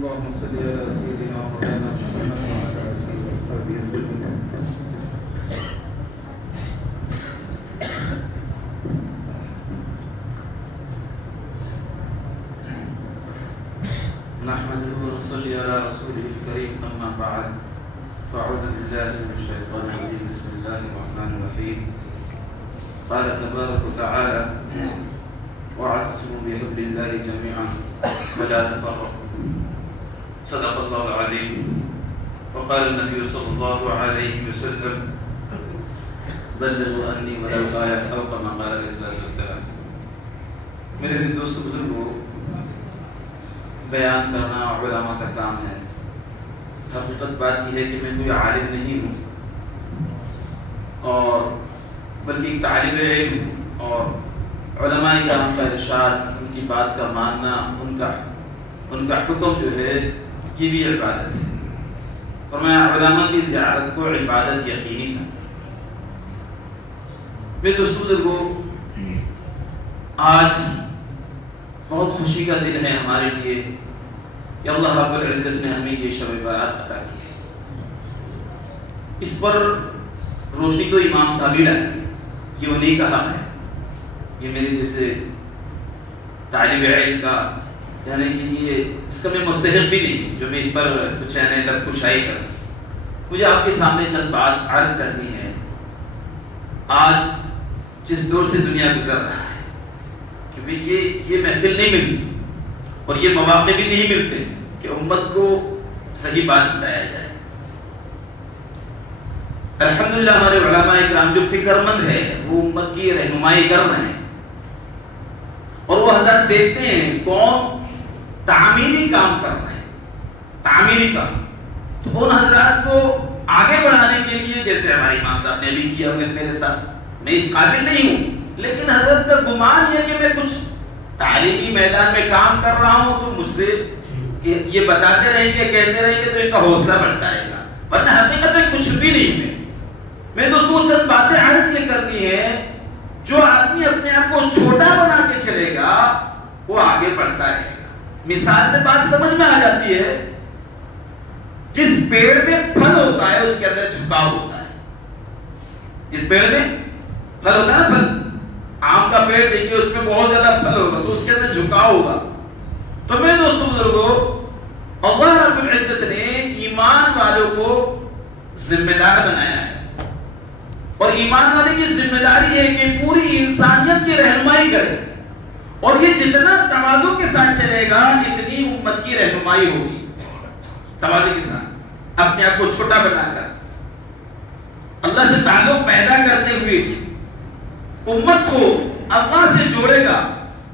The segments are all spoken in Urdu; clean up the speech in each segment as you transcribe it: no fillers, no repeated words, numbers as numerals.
اللهم صل على سيدنا مولانا محمد وعلى آله وصحبه وسلم. نحمده ونصلي على رسوله الكريم. أما بعد فأعوذ بالله من الشيطان الرجيم. بسم الله الرحمن الرحيم. قال تبارك وتعالى: واعتصموا بحبل الله جميعا ولا تفرقوا. صدق الله العظيم. وقال النبي صلى الله عليه وسلم: بلغوا عني ولو آية أو كما قال عليه الصلاة والسلام. میرے دوست بزرگوں، بیان کرنا علماء کا کام ہے. حقیقت بات یہ ہے کہ میں کوئی عالم نہیں ہوں اور بلکہ ایک طالب علم ہوں، اور علماء کرام کا ارشاد، ان کی بات کا ماننا، ان کا حکم جو ہے یہ بھی عبادت ہے. اور میں علماء کی زیارت کو عبادت یقینی سمجھتا ہوں. میرے دوستوں بزرگوں، آج بہت خوشی کا دن ہے ہمارے لیے کہ اللہ رب العزت نے ہمیں یہ شب برات عطا کی ہے. اس پر روشنی تو امام صاحب ہی ڈالیں، یہ انہیں کا حق ہے. یہ میرے جیسے طالب علم کا یعنی کہ یہ اس کا میں مستحق بھی نہیں جو میں اس پر کچھ لب کشائی کروں. مجھے آپ کے سامنے چند بات عرض کرنی ہے. آج جس دور سے دنیا گزر رہا ہے کہ یہ محفل نہیں ملتی اور یہ مواقع بھی نہیں ملتے کہ امت کو صحیح بات بتایا جائے. الحمدللہ ہمارے علماء اکرام جو فکر مند ہے وہ امت کی رہنمائی کر رہے ہیں، اور وہ حضرات دیکھتے ہیں کون تعمیری کام کر رہے ہیں، تعمیری کام. تو ان حضرات کو آگے بڑھانے کے لیے، جیسے ہمارے امام صاحب نے بھی کیا میرے ساتھ، میں اس قابل نہیں ہوں، لیکن حضرت کا گمان یہ کہ میں کچھ تعلیمی میدان میں کام کر رہا ہوں تو مجھ سے یہ بتاتے رہیں گے، کہتے رہیں گے تو ان کا حوصلہ بڑھتا رہے گا. ورنہ حقیقت میں کچھ بھی نہیں ہے. میں دوستوں چند باتیں عرض یہ کرنی ہے، جو آدمی اپنے آپ کو چھوٹا بنا کے چلے گا وہ آگے بڑھتا رہے گا. مثال سے بات سمجھ میں آ جاتی ہے. جس پیڑ میں پھل ہوتا ہے اس کے اندر جھکاؤ ہوتا ہے. جس پیڑ میں پھل ہوتا ہے نا، پھل آم کا پیڑ دیکھیے، اس میں بہت زیادہ پھل ہوگا تو اس کے اندر جھکاؤ ہوگا. تو میں دوستوں بزرگوں، اللہ رب العزت نے ایمان والوں کو ذمہ دار بنایا ہے، اور ایمان والے کی ذمہ داری ہے کہ پوری انسانیت کی رہنمائی کرے، اور یہ جتنا تواضع کے ساتھ چلے گا اتنی امت کی رہنمائی ہوگی. تواضع کے ساتھ اپنے آپ کو چھوٹا بنا کر اللہ سے تعلق پیدا کرتے ہوئے امت کو اللہ سے جوڑے گا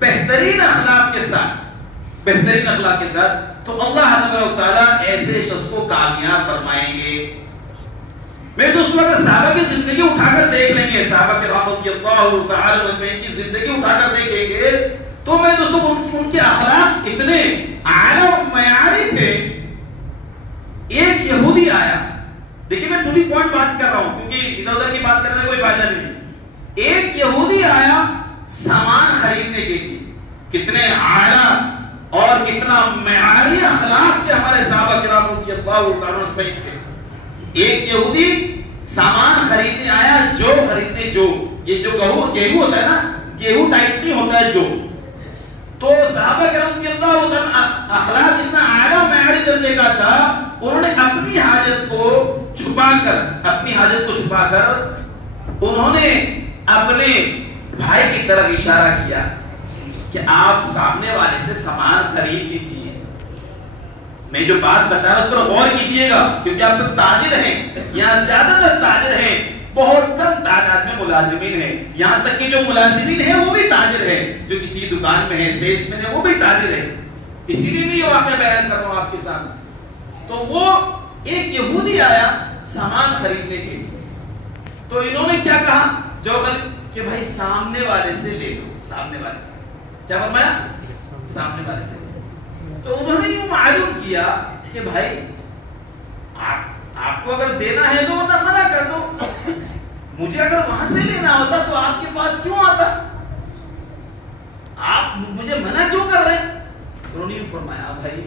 بہترین اخلاق کے ساتھ، بہترین اخلاق کے ساتھ، تو اللہ تعالیٰ ایسے شخص کو کامیاب فرمائیں گے. میں دوستوں اگر صحابہ کی زندگی اٹھا کر دیکھ لیں گے، صحابہ کرام رضی اللہ تعالی عنہم کی زندگی اٹھا کر دیکھیں گے تو میں دوستوں ان کے اخلاق اتنے اعلیٰ و معیاری تھے. ایک یہودی آیا، دیکھیں میں ٹو دی پوائنٹ بات کر رہا ہوں کیونکہ ادھر ادھر کی بات کرنے کا کوئی فائدہ نہیں. ایک یہودی آیا سامان خریدنے کے لیے. کتنے اعلیٰ اور کتنا معیاری اخلاق کے ہمارے صحابہ کرام رضی اللہ تعالی عنہم تھے. ایک یہودی سامان خریدنے آیا، جو خریدنے، جو یہ جو گیہوں ہوتا ہے نا، گیہوں ٹائپ نہیں ہوتا ہے جو. تو صحابہ کرام رضی اللہ تعالی اخلاق اتنا اعلیٰ معیاری درجے کا تھا، انہوں نے اپنی حاجت کو چھپا کر انہوں نے اپنے بھائی کی طرف اشارہ کیا کہ آپ سامنے والے سے سامان خرید لیجیے. میں جو بات بتا رہا ہوں اس پر غور کیجیے گا کیونکہ آپ سب تاجر ہیں، یہاں زیادہ تر تاجر ہیں، بہت کم تعداد میں ملازمین ہیں. یہاں تک کہ جو ملازمین ہیں وہ بھی تاجر ہیں، جو کسی دکان میں ہیں، سیلز مین ہیں، وہ بھی تاجر ہیں. اسی لیے میں یہ واقعہ بیان کر رہا ہوں آپ کے سامنے. تو وہ ایک یہودی آیا سامان خریدنے کے لیے، تو انہوں نے کیا کہا کہ بھائی سامنے والے سے لے لو. سامنے والے سے کیا فرمایا؟ سامنے والے سے. تو انہوں نے یہ معلوم کیا کہ بھائی آپ کو اگر دینا ہے تو منع کر دو. مجھے اگر وہاں سے لینا ہوتا تو آپ کے پاس کیوں آتا؟ آپ مجھے منع کیوں کر رہے ہیں؟ انہوں نے فرمایا بھائی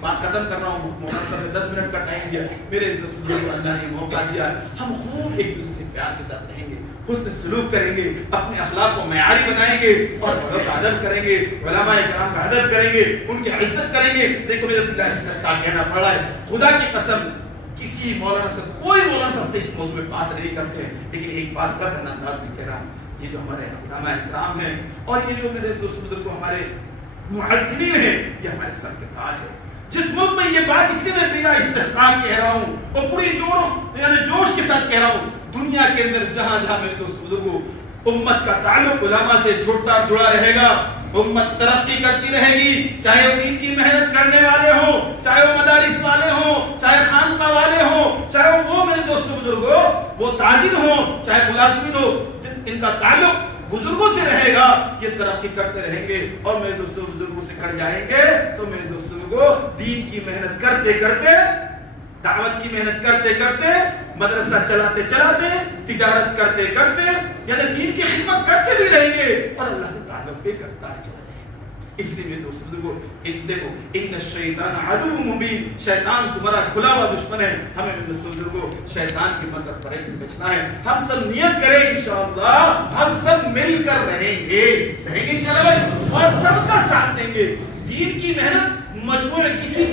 بات ختم کر رہا ہوں. مولانا صاحب نے 10 منٹ کا ٹائم دیا. میرے دوستوں کو اللہ نے موقع دیا. ہم خوب ایک دوسرے سے پیار کے ساتھ رہیں گے, حسن سلوک کریں گے, اپنے اخلاق کو معیاری بنائیں گے اور بڑوں کا ادب کریں گے, علماء کرام کا ادب کریں گے, ان کی عزت کریں گے. دیکھو میرے اللہ اس کا کہنا پڑا ہے, خدا کی قسم کسی مولانا صاحب, کوئی مولانا صاحب سے اس موضوع میں بات نہیں کرتے ہیں, لیکن ایک بات کر رہا انداز میں کہہ رہا ہوں, یہ جو ہمارے علماء کرام ہیں اور یہ جو میرے دوست بزرگ ہمارے معززین ہیں, یہ ہمارے سر کے تاج ہے. جس ملک میں یہ بات اس لیے میں بلا استحقاق کہہ رہا ہوں اور پوری جوش کے ساتھ کہہ رہا ہوں, دنیا کے اندر جہاں جہاں میرے دوست بزرگوں امت کا تعلق علماء سے جڑا رہے گا, امت ترقی کرتی رہے گی. چاہے وہ دین کی محنت کرنے والے ہوں, چاہے وہ مدارس والے ہوں, چاہے خانقاہ والے ہوں, چاہے وہ میرے دوست بزرگوں وہ تاجر ہوں, چاہے ملازمین ہو, ان کا تعلق بزرگوں سے رہے گا, یہ ترقی کرتے رہیں گے. اور میرے دوستوں بزرگوں سے کٹ جائیں گے تو میرے دوستوں کو دین کی محنت کرتے کرتے, دعوت کی محنت کرتے کرتے, مدرسہ چلاتے چلاتے, تجارت کرتے کرتے, یعنی دین کی خدمت کرتے بھی رہیں گے اور اللہ سے تعلق بھی کرتا چلا جائے. اس لیے میرے دوستوں کو دیکھو, ان الشیطان عدو مبین, شیطان تمہارا کھلا ہوا دشمن ہے. ہمیں میرے دوستوں کو شیطان کی مکر فریب سے بچنا ہے. ہم سب نیت کریں انشاءاللہ ہم سب مل کر رہیں گے انشاءاللہ بھائی, اور سب کا ساتھ دیں گے. دین کی محنت مجموعہ کسی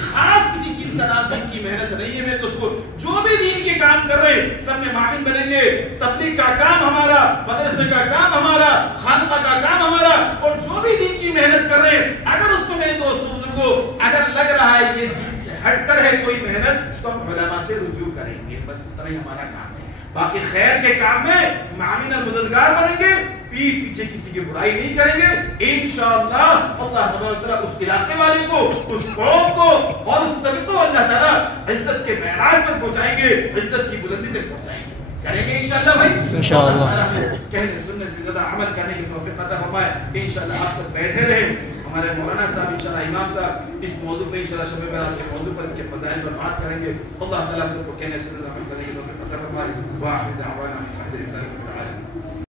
خاص کسی چیز کا نام دین کی محنت نہیں ہے. میرے دوستو جو بھی دین کے کام کر رہے سب میں معاون بنیں گے. تبلیغ کا کام ہمارا, مدرسے کا کام ہمارا, خانقاہ کا کام ہمارا, اور جو بھی دین کی محنت کر رہے ہیں اگر اس میں میرے دوستوں کو اگر لگ رہا ہے یہ دین سے ہٹ کر ہے کوئی محنت تو ہم علماء سے رجوع کریں گے. بس اتنا ہی ہمارا کام ہے. باقی خیر کے کام میں معاون اور مددگار بنیں گے, پیچھے کسی کی برائی نہیں کریں گے. انشاءاللہ اللہ تبارک و تعالیٰ اس علاقے والے کو, اس قوم کو اور اس طبقے کو اللہ تعالیٰ عزت کے معراج پر پہنچائیں گے, عزت کی بلندی تک پہنچائیں گے. کریں گے انشاءاللہ بھائی, انشاءاللہ. کہنے سننے سے زیادہ عمل کرنے کی توفیق عطا فرمائے. انشاءاللہ آپ سب بیٹھے رہیں. ہمارے مولانا صاحب انشاءاللہ امام صاحب اس موضوع پہ انشاءاللہ شب برات کے موضوع پر اس کے فضائل پر بات کریں گے. اللہ تعالیٰ ہم سب کو کہنے سننے سے عمل کرنے کی توفیق عطا فرمائے. واخر دعوانا الحمد للہ.